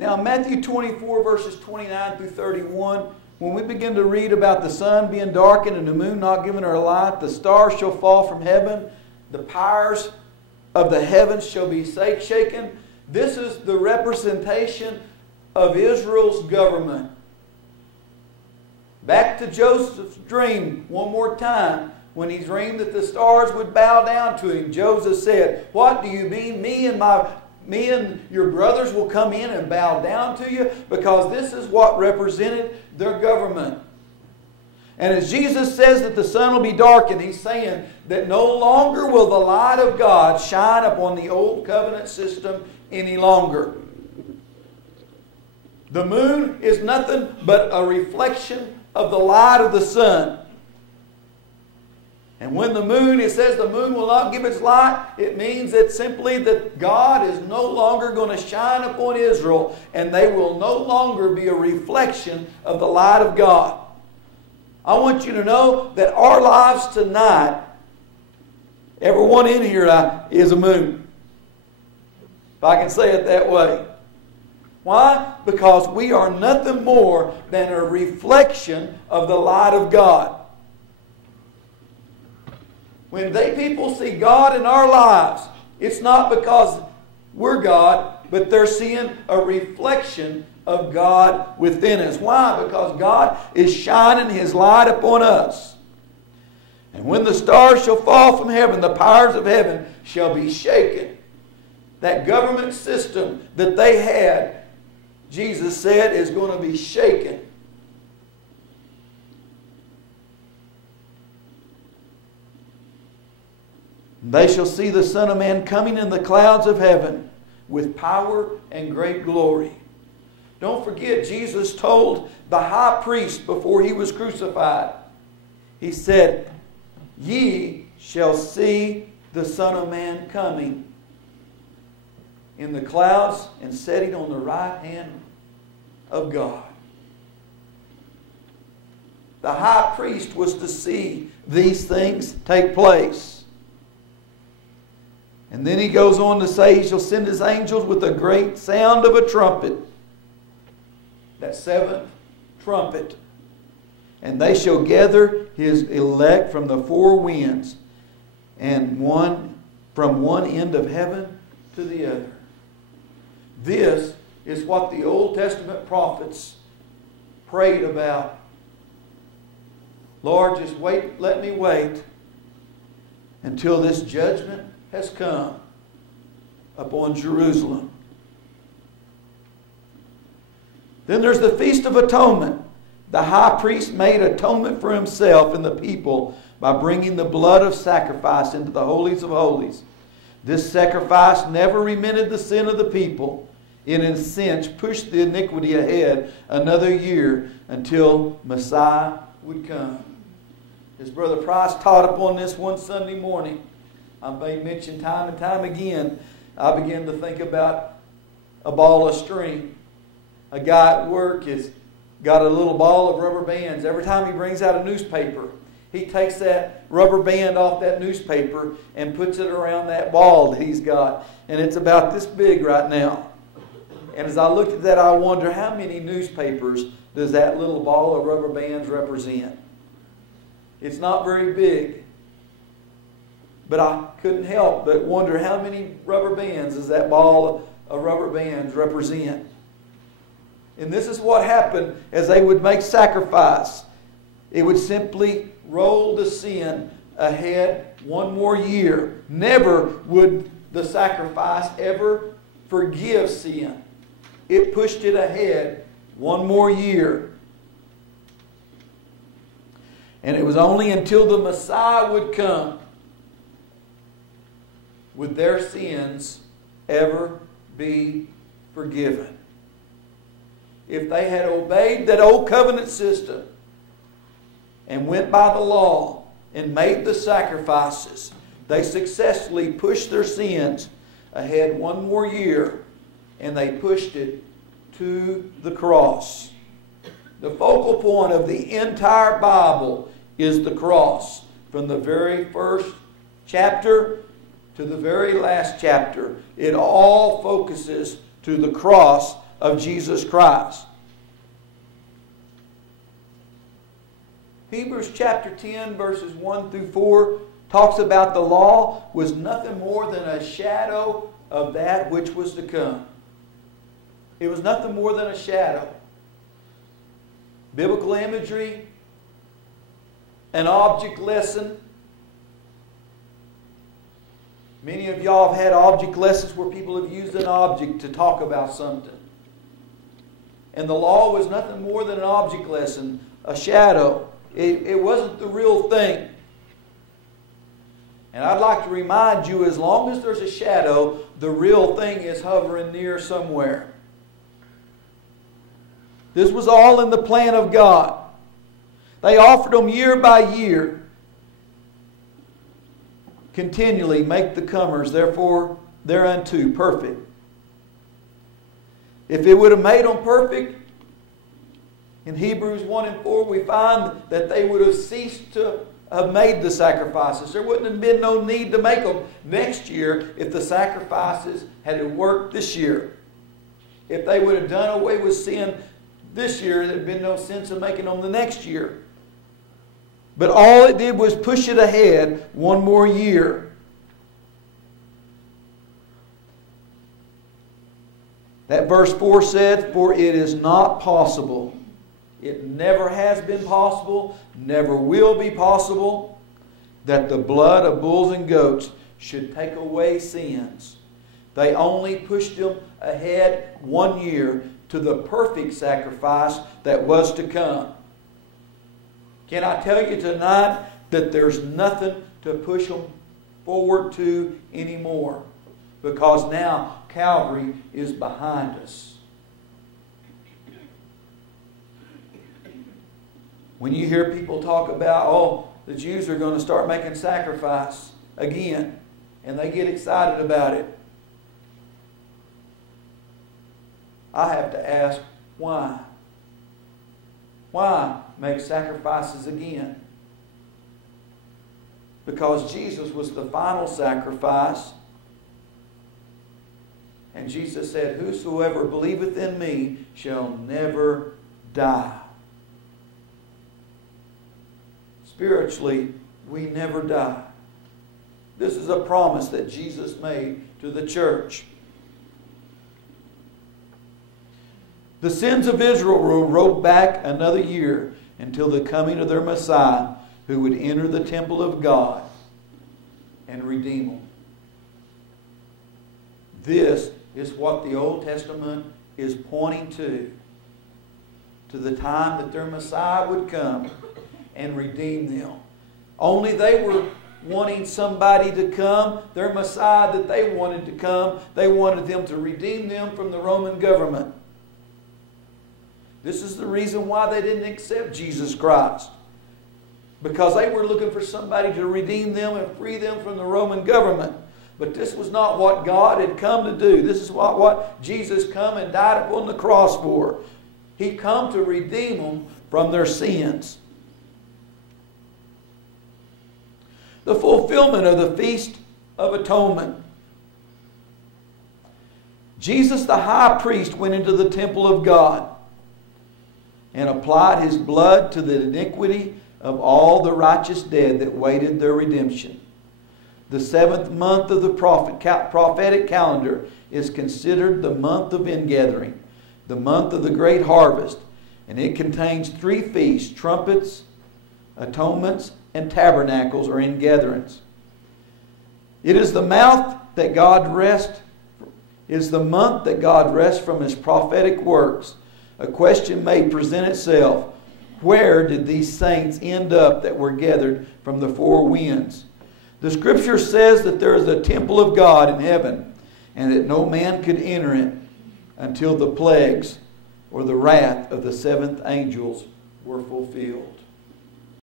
Now, Matthew 24, verses 29 through 31, when we begin to read about the sun being darkened and the moon not giving her light, the stars shall fall from heaven, the powers of the heavens shall be shaken. This is the representation of Israel's government. Back to Joseph's dream one more time. When he dreamed that the stars would bow down to him, Joseph said, "What do you mean? Me and your brothers will come in and bow down to you?" Because this is what represented their government. And as Jesus says that the sun will be darkened, He's saying that no longer will the light of God shine upon the old covenant system any longer. The moon is nothing but a reflection of the light of the sun. And when the moon, it says the moon will not give its light, it means that simply that God is no longer going to shine upon Israel, and they will no longer be a reflection of the light of God. I want you to know that our lives tonight, everyone in here is a moon. If I can say it that way. Why? Because we are nothing more than a reflection of the light of God. When people see God in our lives, it's not because we're God, but they're seeing a reflection of God within us. Why? Because God is shining His light upon us. And when the stars shall fall from heaven, the powers of heaven shall be shaken. That government system that they had, Jesus said, is going to be shaken. They shall see the Son of Man coming in the clouds of heaven with power and great glory. Don't forget, Jesus told the high priest before He was crucified, He said, "Ye shall see the Son of Man coming in the clouds and sitting on the right hand of God." The high priest was to see these things take place. And then He goes on to say, He shall send His angels with a great sound of a trumpet. That seventh trumpet. And they shall gather His elect from the four winds, and from one end of heaven to the other. This is what the Old Testament prophets prayed about. Lord, just wait, let me wait until this judgment has come upon Jerusalem. Then there's the Feast of Atonement. The high priest made atonement for himself and the people by bringing the blood of sacrifice into the holies of holies. This sacrifice never remitted the sin of the people. It, in a sense, pushed the iniquity ahead another year until Messiah would come. As Brother Price taught upon this one Sunday morning, I've made mention time and time again, I began to think about a ball of string. A guy at work has got a little ball of rubber bands. Every time he brings out a newspaper, he takes that rubber band off that newspaper and puts it around that ball that he's got. And it's about this big right now. And as I looked at that, I wonder how many newspapers does that little ball of rubber bands represent? It's not very big. But I couldn't help but wonder how many rubber bands does that ball of rubber bands represent. And this is what happened as they would make sacrifice. It would simply roll the sin ahead one more year. Never would the sacrifice ever forgive sin. It pushed it ahead one more year. And it was only until the Messiah would come would their sins ever be forgiven. If they had obeyed that old covenant system and went by the law and made the sacrifices, they successfully pushed their sins ahead one more year, and they pushed it to the cross. The focal point of the entire Bible is the cross. From the very first chapter to the very last chapter, it all focuses to the cross of Jesus Christ. Hebrews chapter 10 verses 1 through 4 talks about the law was nothing more than a shadow of that which was to come. It was nothing more than a shadow. Biblical imagery, an object lesson. Many of y'all have had object lessons where people have used an object to talk about something. And the law was nothing more than an object lesson, a shadow. It wasn't the real thing. And I'd like to remind you, as long as there's a shadow, the real thing is hovering near somewhere. This was all in the plan of God. They offered them year by year. Continually make the comers, therefore, thereunto perfect. If it would have made them perfect, in Hebrews 1 and 4, we find that they would have ceased to have made the sacrifices. There wouldn't have been no need to make them next year if the sacrifices had worked this year. If they would have done away with sin this year, there would have been no sense in making them the next year. But all it did was push it ahead one more year. That verse 4 said, "For it is not possible." It never has been possible, never will be possible, that the blood of bulls and goats should take away sins. They only pushed them ahead 1 year to the perfect sacrifice that was to come. Can I tell you tonight that there's nothing to push them forward to anymore? Because now Calvary is behind us. When you hear people talk about, oh, the Jews are going to start making sacrifice again, and they get excited about it, I have to ask, why? Why make sacrifices again? Because Jesus was the final sacrifice. And Jesus said, "Whosoever believeth in me shall never die." Spiritually, we never die. This is a promise that Jesus made to the church. The sins of Israel were rolled back another year until the coming of their Messiah, who would enter the temple of God and redeem them. This is what the Old Testament is pointing to the time that their Messiah would come and redeem them. Only they were wanting somebody to come, their Messiah that they wanted to come. They wanted them to redeem them from the Roman government. This is the reason why they didn't accept Jesus Christ. Because they were looking for somebody to redeem them and free them from the Roman government. But this was not what God had come to do. This is what Jesus come and died upon the cross for. He come to redeem them from their sins. The fulfillment of the Feast of Atonement. Jesus the high priest went into the temple of God and applied his blood to the iniquity of all the righteous dead that waited their redemption. The 7th month of the prophetic calendar is considered the month of ingathering, the month of the great harvest, and it contains 3 feasts: trumpets, atonements, and tabernacles or ingatherings. It is the month that God rests from his prophetic works. A question may present itself: where did these saints end up that were gathered from the 4 winds? The Scripture says that there is a temple of God in heaven, and that no man could enter it until the plagues or the wrath of the 7th angels were fulfilled.